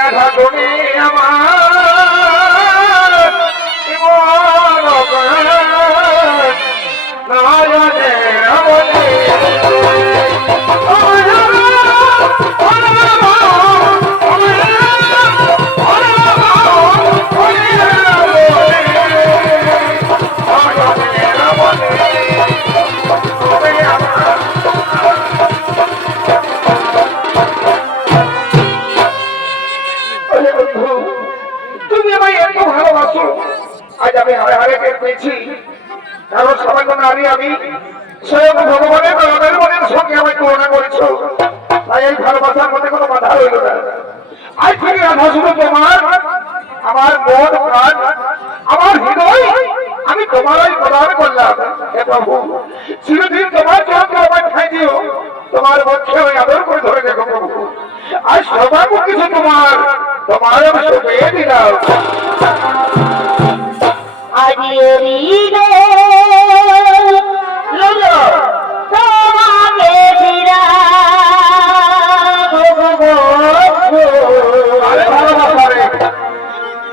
রাধা তুমি আমার জীবন নয়নে রমণী আজ আমি হারে হারে টের পেয়েছি কারণ সামান্য নারী আমি স্বয়ং ভগবানের নয়নের মনের সঙ্গে আমি তুলনা করেছো তাই এই ভালোবাসার মধ্যে কোনো বাধা রইল না আজ থেকে রাধা শুধু তোমার আমার মন প্রাণ আমার হৃদয় আমি তোমারই প্রদান করলাম হে প্রভু চিরদিন তোমার চরণকে আমার ঠাই দিও তোমার বক্ষে আমি আদর করে ধরে দেখো প্রভু আজ সর্বাঙ্গ কিছু তোমার তোমার আমি পেয়ে দিলাম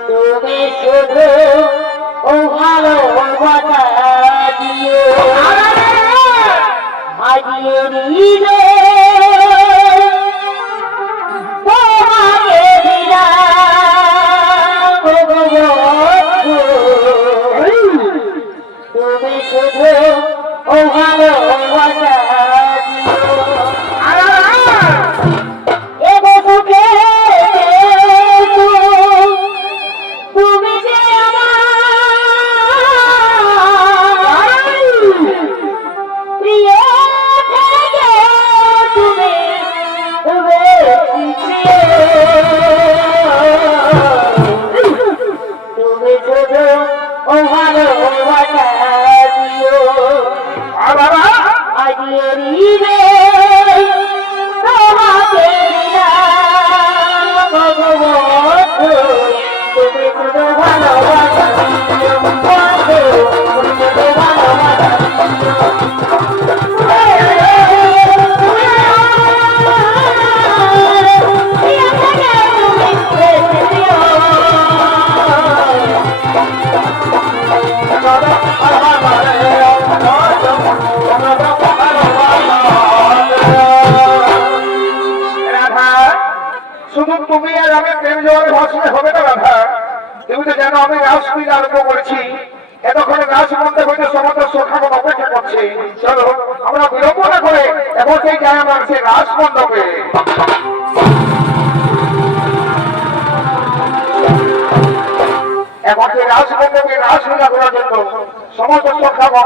তুমি শুধু ও ভালোবাসা দিও হারিয়ে নিলে তোমাকে দিলাম তুমি শুধু ও ভালোবাসা তুমি আর আমি প্রেম জগতে ভাষণে হবে না রাধা তুমি তো জানো আমি রাসলীলা আরম্ভ করেছি এতক্ষণে রাস মন্দির হইতে সমস্ত সখাগণ অপেক্ষা করছে চলো আমরা বিলম্ব না করে এখন সেই যায় আমার সেই রাস মণ্ডপে এখন সেই রাস মণ্ডপে রাসলীলা করার জন্য সমস্ত সখাগণ